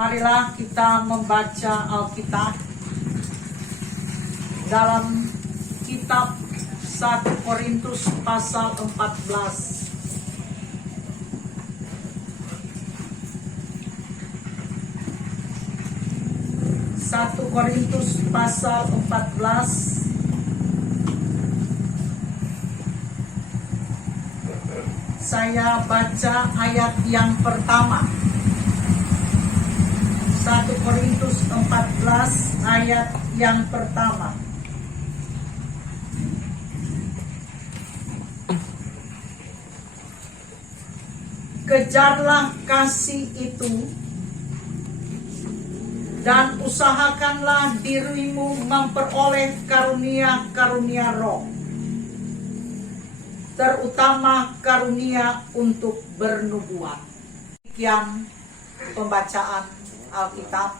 Marilah kita membaca Alkitab dalam kitab 1 Korintus pasal 14. 1 Korintus pasal 14 saya baca ayat yang pertama. 1 Korintus 14 ayat yang pertama. Kejarlah kasih itu dan usahakanlah dirimu memperoleh karunia-karunia roh, terutama karunia untuk bernubuat. Demikian pembacaan Alkitab.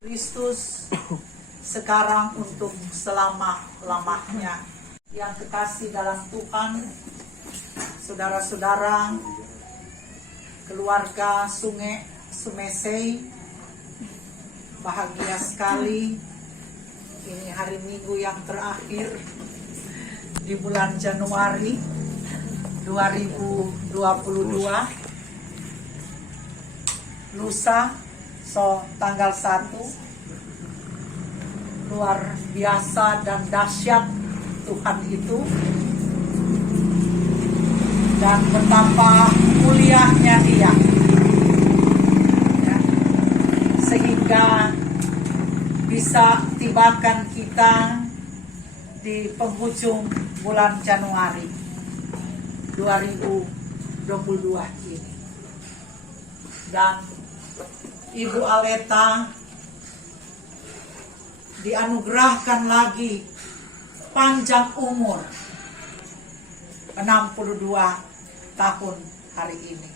Kristus sekarang untuk selama-lamanya. Yang kekasih dalam Tuhan, saudara-saudara, keluarga Sumesei, bahagia sekali. Ini hari Minggu yang terakhir di bulan Januari 2022. Lusa, tanggal 1. Luar biasa dan dahsyat Tuhan itu. Dan betapa mulianya Dia. Sehingga bisa tibakan kita di penghujung bulan Januari 2022 ini. Dan Ibu Aleta dianugerahkan lagi panjang umur 62 tahun hari ini.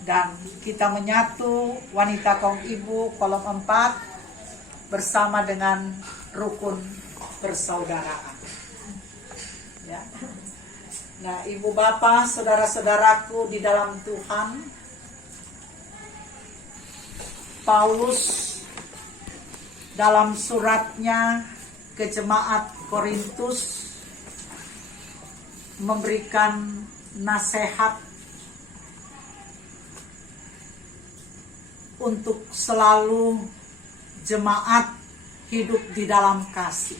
Dan kita menyatu wanita kaum ibu kolom 4 bersama dengan rukun persaudaraan. Ya. Nah, ibu bapak, saudara-saudaraku di dalam Tuhan, Paulus dalam suratnya ke jemaat Korintus memberikan nasihat untuk selalu jemaat hidup di dalam kasih.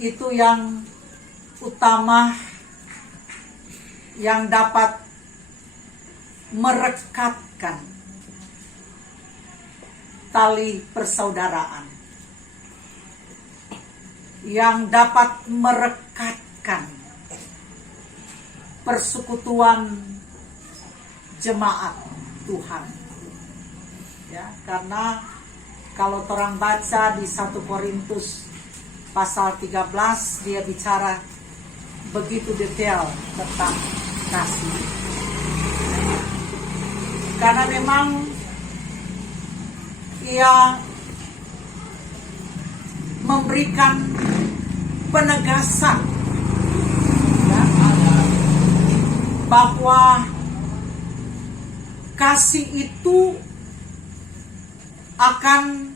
Itu yang utama yang dapat merekatkan tali persaudaraan, yang dapat merekatkan persekutuan jemaat Tuhan. Ya, karena kalau orang baca di 1 Korintus pasal 13, dia bicara begitu detail tentang kasih. Karena memang ia memberikan penegasan, ya, bahwa kasih itu akan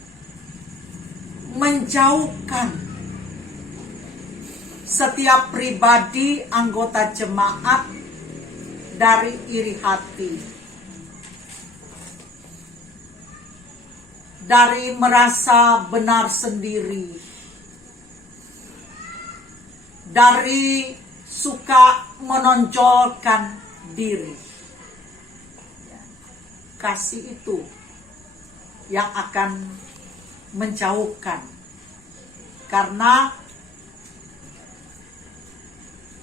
menjauhkan setiap pribadi anggota jemaat dari iri hati, dari merasa benar sendiri, dari suka menonjolkan diri. Kasih itu yang akan menjauhkan, karena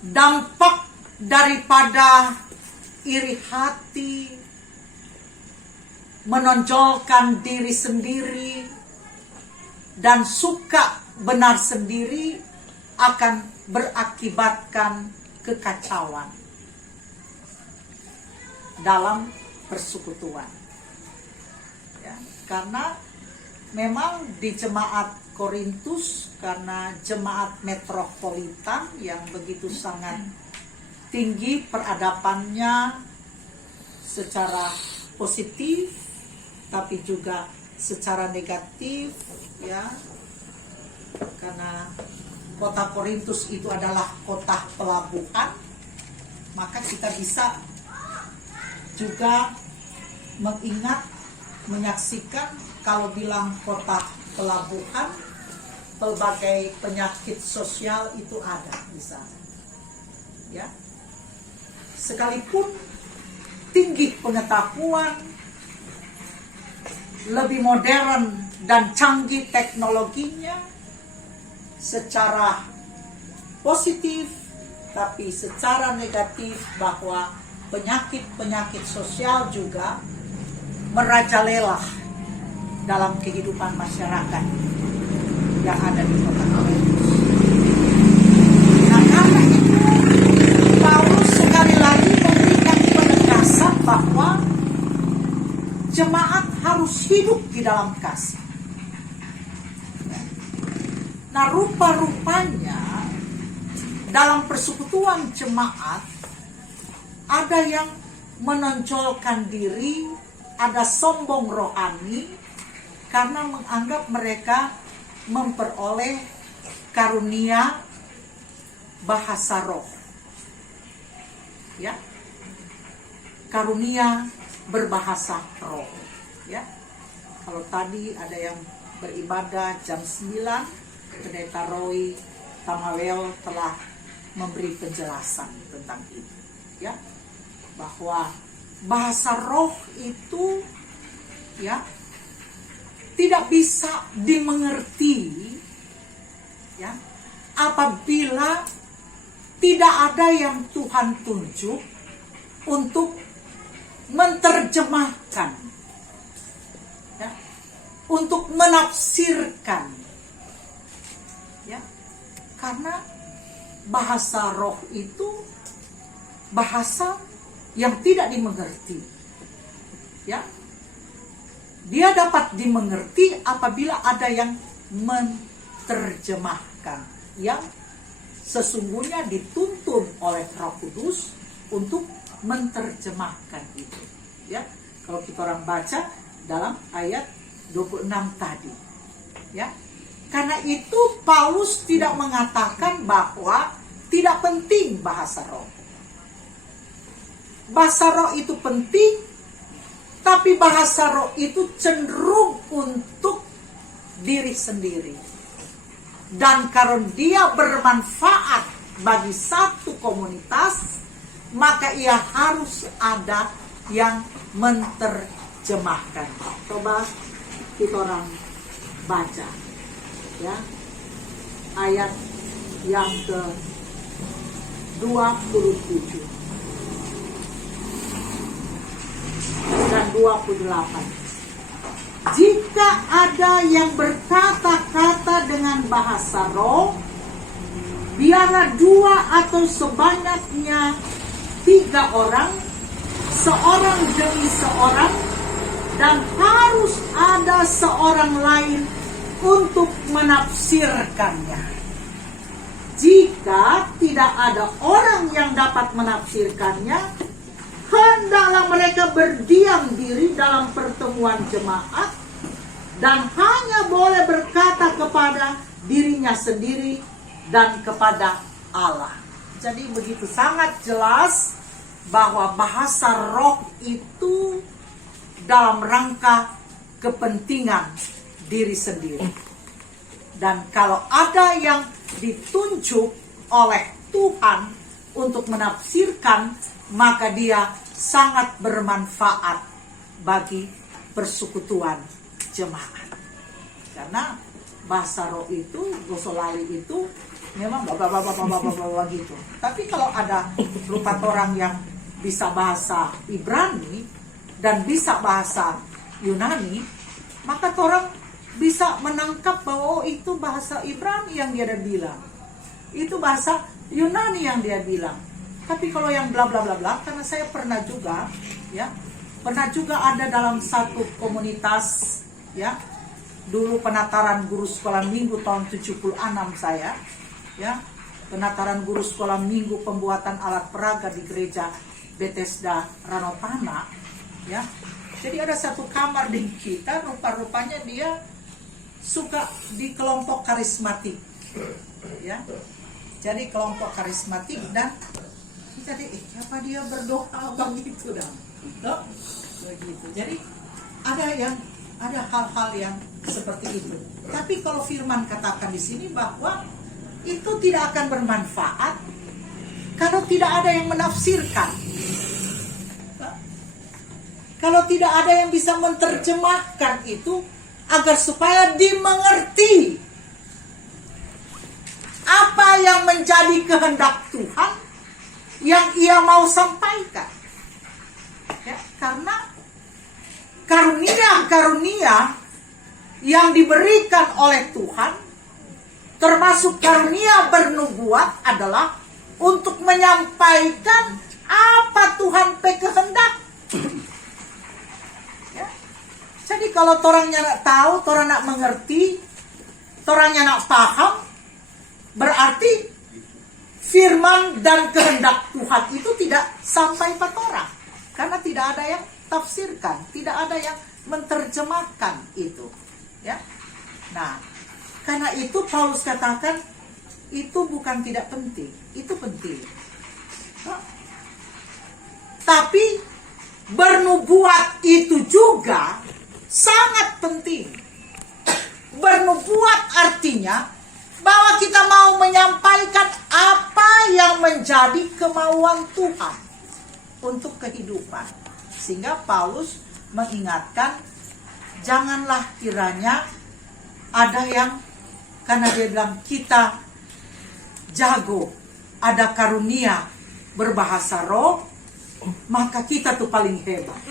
dampak daripada iri hati, menonjolkan diri sendiri, dan suka benar sendiri akan berakibatkan kekacauan dalam persekutuan. Ya, karena memang di jemaat Korintus, karena jemaat metropolitan yang begitu sangat tinggi peradabannya, secara positif tapi juga secara negatif, ya. Karena kota Korintus itu adalah kota pelabuhan, maka kita bisa juga mengingat, menyaksikan kalau bilang kota pelabuhan, pelbagai penyakit sosial itu ada di sana, ya. Sekalipun tinggi pengetahuan, lebih modern dan canggih teknologinya secara positif, tapi secara negatif bahwa penyakit-penyakit sosial juga merajalela dalam kehidupan masyarakat yang ada di kota Korintus. Nah, karena itu Paulus sekali lagi memberikan penegasan bahwa jemaat harus hidup di dalam kasih. Nah, rupa-rupanya dalam persekutuan jemaat ada yang menonjolkan diri, ada sombong rohani karena menganggap mereka memperoleh karunia bahasa roh, ya, karunia berbahasa roh, ya. Kalau tadi ada yang beribadah jam 9, Pendeta Roy Tamawel telah memberi penjelasan tentang itu, ya, bahwa bahasa roh itu, ya, tidak bisa dimengerti, ya, apabila tidak ada yang Tuhan tunjuk untuk menerjemahkan, ya, untuk menafsirkan, ya, karena bahasa roh itu bahasa yang tidak dimengerti, ya. Dia dapat dimengerti apabila ada yang menerjemahkan, yang sesungguhnya dituntun oleh Roh Kudus untuk menerjemahkan itu, ya. Kalau kita orang baca dalam ayat 26 tadi, ya. Karena itu Paulus tidak mengatakan bahwa tidak penting bahasa roh. Bahasa roh itu penting, tapi bahasa roh itu cenderung untuk diri sendiri. Dan karena dia bermanfaat bagi satu komunitas, maka ia harus ada yang menerjemahkan. Coba kita orang baca, ya, ayat yang ke-27 dan 28. Jika ada yang berkata-kata dengan bahasa roh, biarlah 2 atau sebanyaknya 3 orang, seorang demi seorang, dan harus ada seorang lain untuk menafsirkannya. Jika tidak ada orang yang dapat menafsirkannya, hendaklah mereka berdiam diri dalam pertemuan jemaat dan hanya boleh berkata kepada dirinya sendiri dan kepada Allah. Jadi begitu sangat jelas bahwa bahasa roh itu dalam rangka kepentingan diri sendiri. Dan kalau ada yang ditunjuk oleh Tuhan untuk menafsirkan, maka dia sangat bermanfaat bagi persekutuan jemaat. Karena bahasa roh itu, gosolali itu memang bapak gitu. Tapi kalau ada rupa orang yang bisa bahasa Ibrani dan bisa bahasa Yunani, maka orang bisa menangkap bahwa itu bahasa Ibrani yang dia bilang, itu bahasa Yunani yang dia bilang. Tapi kalau yang bla bla bla bla, karena saya pernah juga, ya, pernah juga ada dalam satu komunitas, ya, dulu penataran guru sekolah minggu tahun 76 saya, ya, penataran guru sekolah minggu pembuatan alat peraga di gereja Bethesda Ranopana. Ya. Jadi ada satu kamar di kita, rupa-rupanya dia suka di kelompok karismatik. Ya. Jadi kelompok karismatik, dan jadi apa dia berdoa begitu dan begitu. Jadi ada hal-hal yang seperti itu. Tapi kalau firman katakan di sini bahwa itu tidak akan bermanfaat kalau tidak ada yang menafsirkan. Kalau tidak ada yang bisa menerjemahkan itu agar supaya dimengerti apa yang menjadi kehendak Tuhan yang Ia mau sampaikan. Ya, karena karunia-karunia yang diberikan oleh Tuhan, termasuk karunia bernubuat, adalah untuk menyampaikan apa Tuhan kehendak. Ya. Jadi kalau torangnya nak tahu, torang nak mengerti, torangnya nak paham, berarti firman dan kehendak Tuhan itu tidak sampai pada orang, karena tidak ada yang tafsirkan, tidak ada yang menerjemahkan itu. Ya. Nah, karena itu Paulus katakan itu bukan tidak penting, itu penting. Tapi bernubuat itu juga sangat penting. Bernubuat artinya bahwa kita mau menyampaikan apa yang menjadi kemauan Tuhan untuk kehidupan. Sehingga Paulus mengingatkan, janganlah kiranya ada yang, karena dia bilang kita jago, ada karunia berbahasa roh, maka kita tuh paling hebat.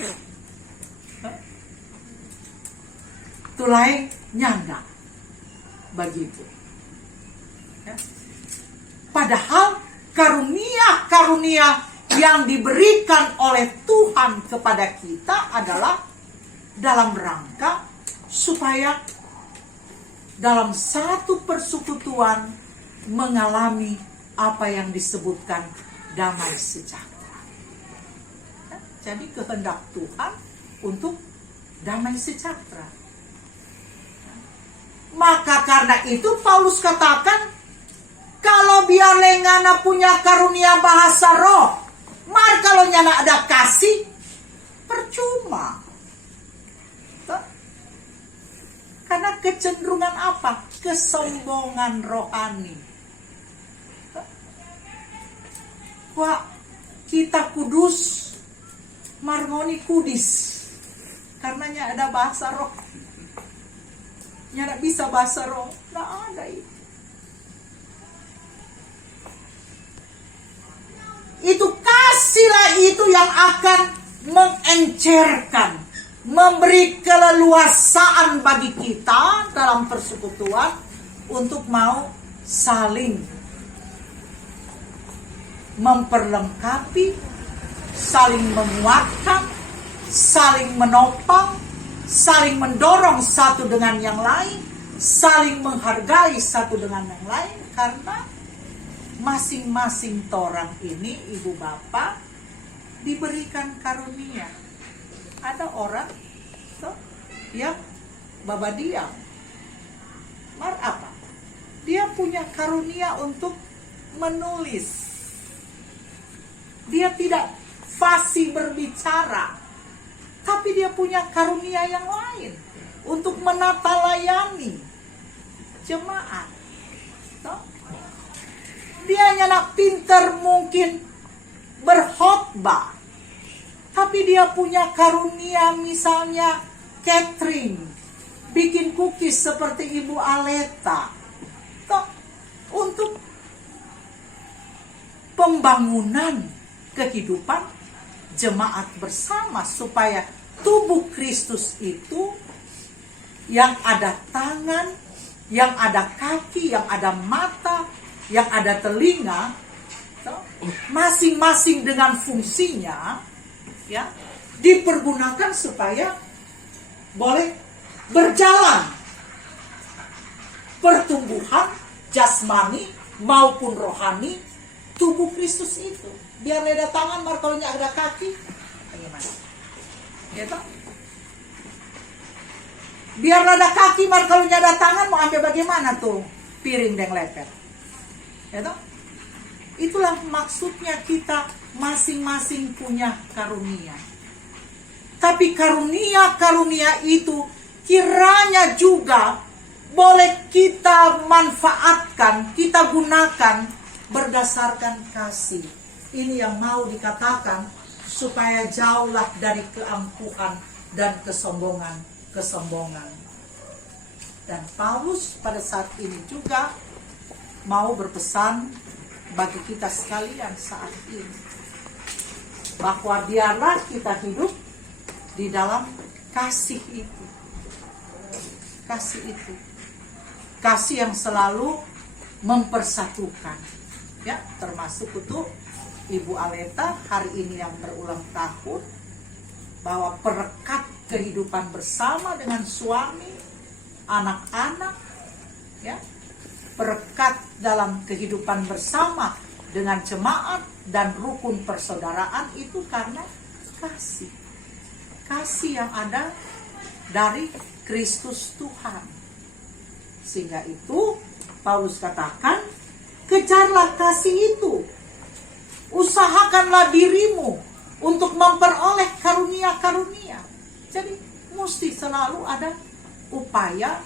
Tulai nyanda begitu. Ya. Padahal karunia-karunia yang diberikan oleh Tuhan kepada kita adalah dalam rangka supaya dalam satu persekutuan mengalami apa yang disebutkan damai sejahtera. Jadi kehendak Tuhan untuk damai sejahtera. Maka karena itu Paulus katakan, kalau biar lengana punya karunia bahasa roh, mar kalau nyana ada kasih, percuma. Karena kecenderungan apa? Kesombongan rohani. Wah, kita kudus, marmoni kudis. Karenanya ada bahasa roh. Nyana bisa bahasa roh, nggak ada itu. Itu kasihlah itu yang akan mengencerkan, memberi keleluasaan bagi kita dalam persekutuan untuk mau saling memperlengkapi, saling menguatkan, saling menopang, saling mendorong satu dengan yang lain, saling menghargai satu dengan yang lain, karena masing-masing orang ini, ibu bapak, diberikan karunia. Ada orang yang baba diam, mar apa? Dia punya karunia untuk menulis. Dia tidak fasih berbicara, tapi dia punya karunia yang lain untuk menata layani jemaat. Dia hanya pintar mungkin berkhotbah, tapi dia punya karunia misalnya catering, bikin cookies seperti Ibu Aleta, untuk pembangunan kehidupan jemaat bersama, supaya tubuh Kristus itu yang ada tangan, yang ada kaki, yang ada mata, yang ada telinga, masing-masing dengan fungsinya, ya, dipergunakan supaya boleh berjalan pertumbuhan jasmani maupun rohani tubuh Kristus itu. Biar ada tangan, kalau ada kaki, bagaimana? Gitu. Biar ada kaki, mar kalau ada tangan mau ambil bagaimana tuh piring dan leper. Gitu. Itulah maksudnya kita masing-masing punya karunia. Tapi karunia-karunia itu kiranya juga boleh kita manfaatkan, kita gunakan berdasarkan kasih. Ini yang mau dikatakan supaya jauhlah dari keangkuhan dan kesombongan. Dan Paulus pada saat ini juga mau berpesan bagi kita sekalian saat ini, bahwa biarlah kita hidup di dalam kasih itu. Kasih itu. Kasih yang selalu mempersatukan. Ya, termasuk untuk Ibu Aleta hari ini yang berulang tahun, bahwa perekat kehidupan bersama dengan suami, anak-anak, ya, perekat dalam kehidupan bersama dengan jemaat dan rukun persaudaraan itu karena kasih. Kasih yang ada dari Kristus Tuhan. Sehingga itu Paulus katakan, kejarlah kasih itu. Usahakanlah dirimu untuk memperoleh karunia-karunia. Jadi mesti selalu ada upaya,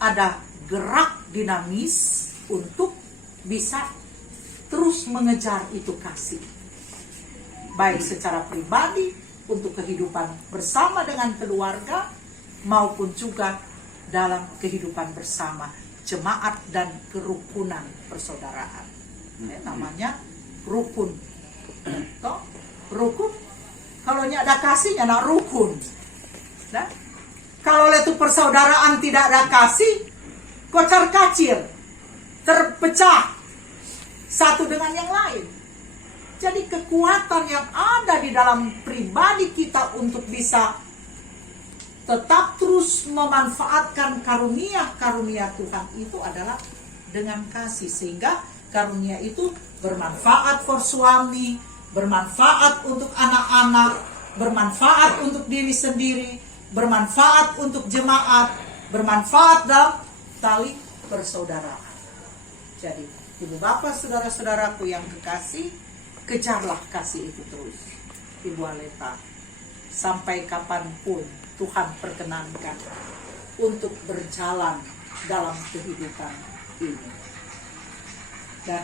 ada gerak dinamis untuk bisa terus mengejar itu kasih. Baik secara pribadi, untuk kehidupan bersama dengan keluarga, maupun juga dalam kehidupan bersama jemaat dan kerukunan persaudaraan. Namanya rukun. Toh, rukun. Kalau ada kasihnya, nak rukun. Nah, kalau itu persaudaraan tidak ada kasih, kocar kacir, terpecah satu dengan yang lain. Jadi kekuatan yang ada di dalam pribadi kita untuk bisa tetap terus memanfaatkan karunia-karunia Tuhan itu adalah dengan kasih. Sehingga karunia itu bermanfaat for suami, bermanfaat untuk anak-anak, bermanfaat untuk diri sendiri, bermanfaat untuk jemaat, bermanfaat dalam tali persaudaraan. Jadi, ibu bapak, saudara-saudaraku yang kekasih, kejarlah kasih itu terus. Ibu Aleta, sampai kapanpun Tuhan perkenankan untuk berjalan dalam kehidupan ini. Dan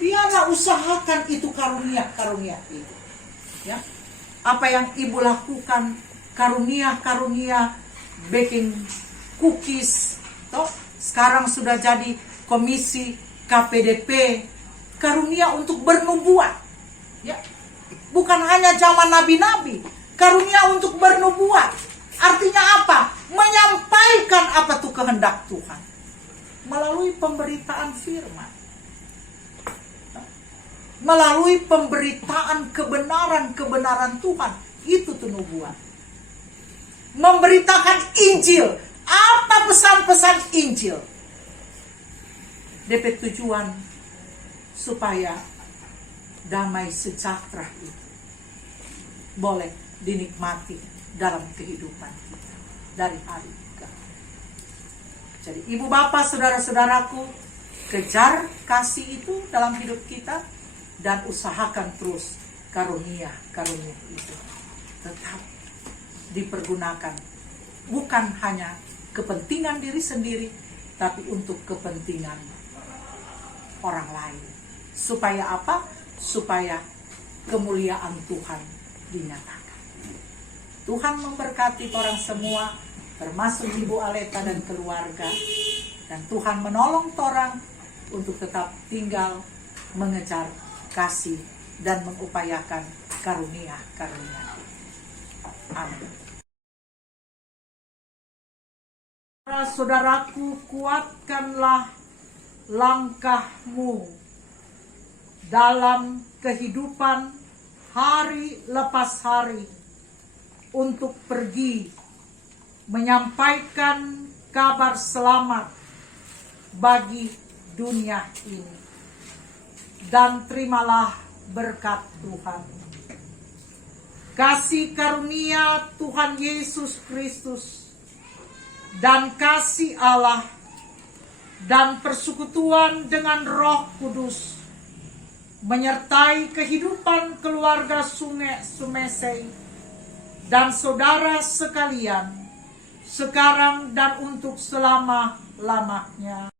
biarlah usahakan itu karunia-karunia itu. Ya. Apa yang ibu lakukan, karunia-karunia baking cookies, toh sekarang sudah jadi komisi KPDP, karunia untuk bernubuat. Ya. Bukan hanya zaman nabi-nabi, karunia untuk bernubuat. Artinya apa? Menyampaikan apa tuh kehendak Tuhan melalui pemberitaan firman, melalui pemberitaan kebenaran Tuhan. Itu tuh nubuat. Memberitakan Injil. Apa pesan-pesan Injil? DP tujuan supaya damai sejahtera itu boleh dinikmati dalam kehidupan kita dari hari ke hari. Jadi ibu bapak, saudara-saudaraku, kejar kasih itu dalam hidup kita dan usahakan terus karunia-karunia itu tetap dipergunakan, bukan hanya kepentingan diri sendiri, tapi untuk kepentingan orang lain. Supaya apa? Supaya kemuliaan Tuhan dinyatakan. Tuhan memberkati orang semua, termasuk Ibu Aleta dan keluarga. Dan Tuhan menolong orang untuk tetap tinggal mengejar kasih dan mengupayakan karunia-karunia. Amin. Saudaraku, kuatkanlah langkahmu dalam kehidupan hari lepas hari untuk pergi menyampaikan kabar selamat bagi dunia ini. Dan terimalah berkat Tuhan. kasih karunia Tuhan Yesus Kristus, dan kasih Allah, dan persekutuan dengan Roh Kudus, menyertai kehidupan keluarga Sumesei dan saudara sekalian, sekarang dan untuk selama-lamanya.